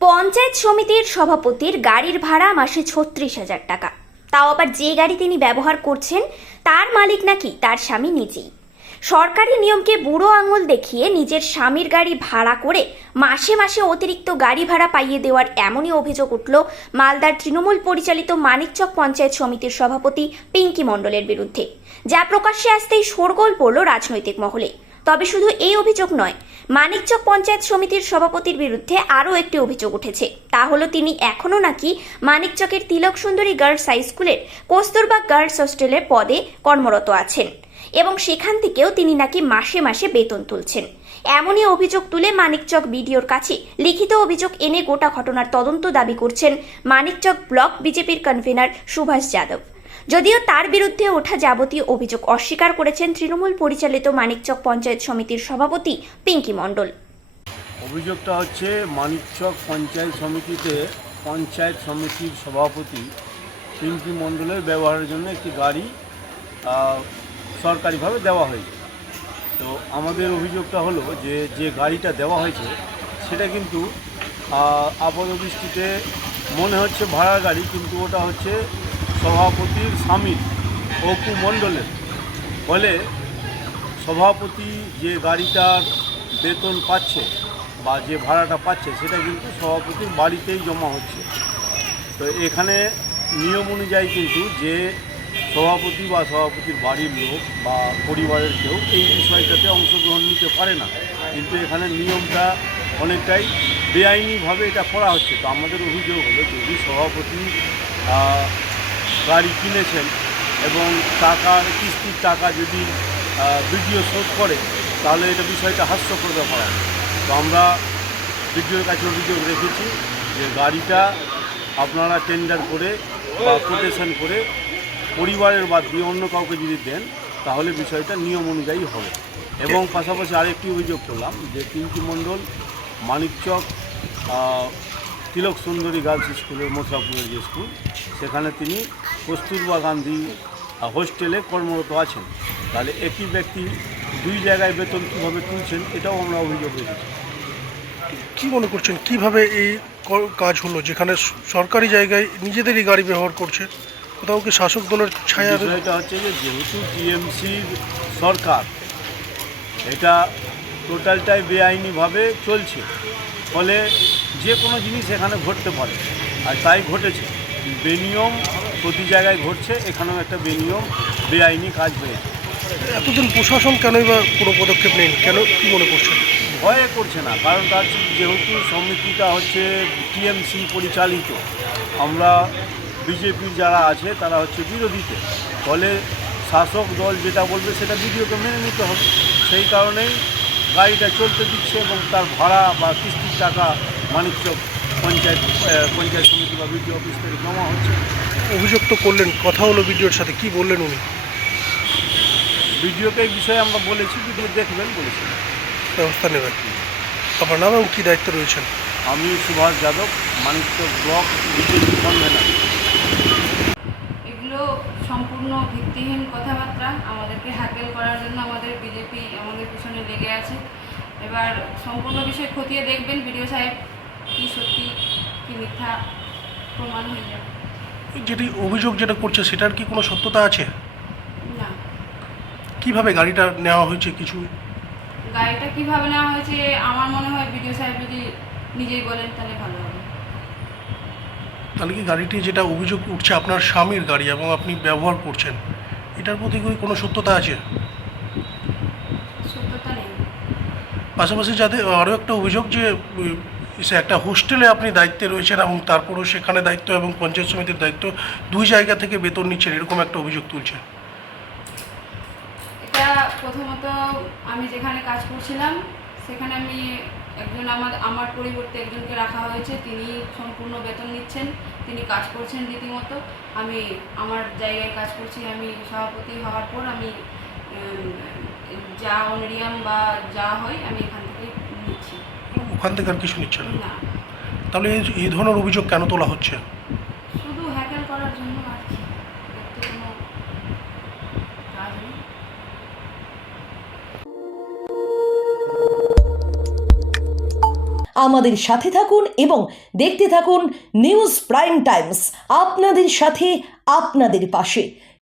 পঞ্চায়েত সমিতির সভাপতির গাড়ির ভাড়া মাসে ৩৬,০০০ টাকা। তাও আবার যে গাড়ি তিনি ব্যবহার করছেন তার মালিক নাকি তার স্বামী নিজেই। সরকারি নিয়মকে বুড়ো আঙুল দেখিয়ে নিজের স্বামীর গাড়ি ভাড়া করে মাসে মাসে অতিরিক্ত গাড়ি ভাড়া পাইয়ে দেওয়ার এমনই অভিযোগ উঠল মালদার তৃণমূল পরিচালিত মানিকচক পঞ্চায়েত সমিতির সভাপতি পিঙ্কি মণ্ডলের বিরুদ্ধে, যা প্রকাশ্যে আসতেই শোরগোল পড়ল রাজনৈতিক মহলে। তবে শুধু এই অভিযোগ নয়, মানিকচক পঞ্চায়েত সমিতির সভাপতির বিরুদ্ধে আরও একটি অভিযোগ উঠেছে। তা হলো তিনি এখনও নাকি মানিকচকের তিলক সুন্দরী গার্লস হাই স্কুলের কস্তুরবা গার্লস হোস্টেলের পদে কর্মরত আছেন এবং সেখান থেকেও তিনি নাকি মাসে মাসে বেতন তুলছেন। এমনই অভিযোগ তুলে মানিকচক বিডিওর কাছে লিখিত অভিযোগ এনে গোটা ঘটনার তদন্ত দাবি করছেন মানিকচক ব্লক বিজেপির কনভেনার সুভাষ যাদব। যদিও তার বিরুদ্ধে ওঠা যাবতীয় অভিযোগ অস্বীকার করেছেন তৃণমূল পরিচালিত মানিকচক পঞ্চায়েত সমিতির সভাপতি পিঙ্কি মণ্ডল। অভিযোগটা হচ্ছে মানিকচক পঞ্চায়েত সমিতিতে পঞ্চায়েত সমিতির সভাপতি পিঙ্কি মণ্ডলের ব্যবহারের জন্য একটি গাড়ি সরকারিভাবে দেওয়া হয়েছে। তো আমাদের অভিযোগটা হলো যে গাড়িটা দেওয়া হয়েছে সেটা কিন্তু আপাতদৃষ্টিতে মনে হচ্ছে ভাড়ার গাড়ি, কিন্তু ওটা হচ্ছে সভাপতির স্বামী অপু মণ্ডলের। ফলে সভাপতি যে গাড়িটার বেতন পাচ্ছে বা যে ভাড়াটা পাচ্ছে সেটা কিন্তু সভাপতির বাড়িতেই জমা হচ্ছে। তো এখানে নিয়ম অনুযায়ী কিন্তু যে সভাপতি বা সভাপতির বাড়ির লোক বা পরিবারের কেউ এই বিষয়টাতে অংশগ্রহণ নিতে পারে না, কিন্তু এখানে নিয়মটা অনেকটাই বেআইনিভাবে এটা করা হচ্ছে। তো আমাদের অভিযোগ হলো যদি সভাপতি গাড়ি কিনেছেন এবং কিস্তির টাকা যদি বিডিও শোধ করে তাহলে এটা বিষয়টা হাস্যকর ব্যাপার। তো আমরা বিডিওর কাছে অভিযোগ রেখেছি যে গাড়িটা আপনারা টেন্ডার করে বা কোটেশন করে পরিবারের বাদ দিয়ে অন্য কাউকে যদি দেন তাহলে বিষয়টা নিয়ম অনুযায়ী হবে। এবং পাশাপাশি আরেকটি অভিযোগ করলাম যে পিঙ্কি মণ্ডল মানিকচক তিলক সুন্দরী গার্লস স্কুলের মোশাপুরের যে স্কুল সেখানে তিনি কস্তুরবা গান্ধী হোস্টেলে কর্মরত আছেন। তাহলে একই ব্যক্তি দুই জায়গায় বেতন কীভাবে তুলছেন এটাও আমরা অভিযোগ রেখেছি। কী মনে করছেন কীভাবে এই কাজ হলো, যেখানে সরকারি জায়গায় নিজেদেরই গাড়ি ব্যবহার করছে? কোথাও কি শাসক দলের ছায়া? বিষয়টা হচ্ছে যে যেহেতু টিএমসির সরকার, এটা টোটালটাই বেআইনিভাবে চলছে, ফলে যে কোনো জিনিস এখানে ঘটতে পারে, আর তাই ঘটেছে। বেনিয়ম প্রতি জায়গায় ঘটছে, এখানেও একটা বেনিয়ম বেআইনি কাজ হয়েছে। এতদিন প্রশাসন কেনই বা কোনো পদক্ষেপ নেয়নি, কেন কী মনে করছেন? ভয়ে করছে না, কারণ তার যেহেতু সমিতিটা হচ্ছে টিএমসি পরিচালিত, আমরা বিজেপির যারা আছে তারা হচ্ছে বিরোধীতে, ফলে শাসক দল যেটা বলবে সেটা বিডিওকে মেনে নিতে হবে। সেই কারণেই গাড়িটা চলতে দিচ্ছে এবং তার ভাড়া বা কিস্তির টাকা মানিকচক পঞ্চায়েত সমিতি বা বিডিও অফিস থেকে জমা হচ্ছে। অভিযোগ তো করলেন, কথা হলো বিডিওর সাথে, কি বললেন উনি? বিডিওকে এই বিষয়ে আমরা বলেছি, বিডিও দেখবেন বলেছি, ব্যবস্থা নেবেন। আপনার নাম এবং কী দায়িত্ব রয়েছেন? আমি Subhash Yadav, Manikchak block BJP convener. এগুলো সম্পূর্ণ ভিত্তিহীন কথাবার্তা, আমাদেরকে হ্যাকেল করার জন্য আমাদের বিজেপি আমাদের পিছনে লেগে আছে। এবার সম্পূর্ণ বিষয় খতিয়ে দেখবেন বিডিও সাহেব, কি সত্যি কি মিথ্যা প্রমাণ হয়ে যাবে। যেটি অভিযোগ যেটা করছে সেটার কি কোনো সত্যতা আছে? না। কিভাবে গাড়িটা নেওয়া হয়েছে কিছু? গাড়িটা কিভাবে নেওয়া হয়েছে আমার মনে হয় বিডিও সাহেব যদি নিজেই বলেন তাহলে ভালো হবে। তাহলে কি গাড়িটি যেটা অভিযোগ উঠছে আপনার স্বামীর গাড়ি এবং আপনি ব্যবহার করছেন, এটার প্রতি কোনো সত্যতা আছে? সত্যতা নেই। পাশাপাশি যাদের আরও একটা অভিযোগ যে সে একটা হোস্টেলে আপনি দায়িত্বে রয়েছেন এবং তারপরেও সেখানে দায়িত্ব এবং পঞ্চায়েত সমিতির দায়িত্ব দুই জায়গা থেকে বেতন নিচ্ছেন, এরকম একটা অভিযোগ তুলছে। এটা প্রথমত আমি যেখানে কাজ করছিলাম সেখানে আমি আমার পরিবর্তে একজনকে রাখা হয়েছে, তিনি সম্পূর্ণ বেতন নিচ্ছেন, তিনি কাজ করছেন রীতিমতো। আমি আমার জায়গায় কাজ করছি, আমি সভাপতি হওয়ার পর আমি যা অনারিয়াম বা যা হয় আমি এখান থেকে নিচ্ছি। ওখান থেকে আর কিছু নিচ্ছে না? না। তাহলে এই ধরনের অভিযোগ কেন তোলা হচ্ছে? শুধু হ্যাকেল করার জন্য আর কি, এতে কোনো কাজ নেই। আমাদের সাথে থাকুন এবং দেখতে থাকুন নিউজ প্রাইম টাইমস, আপনাদের সাথে আপনাদের পাশে।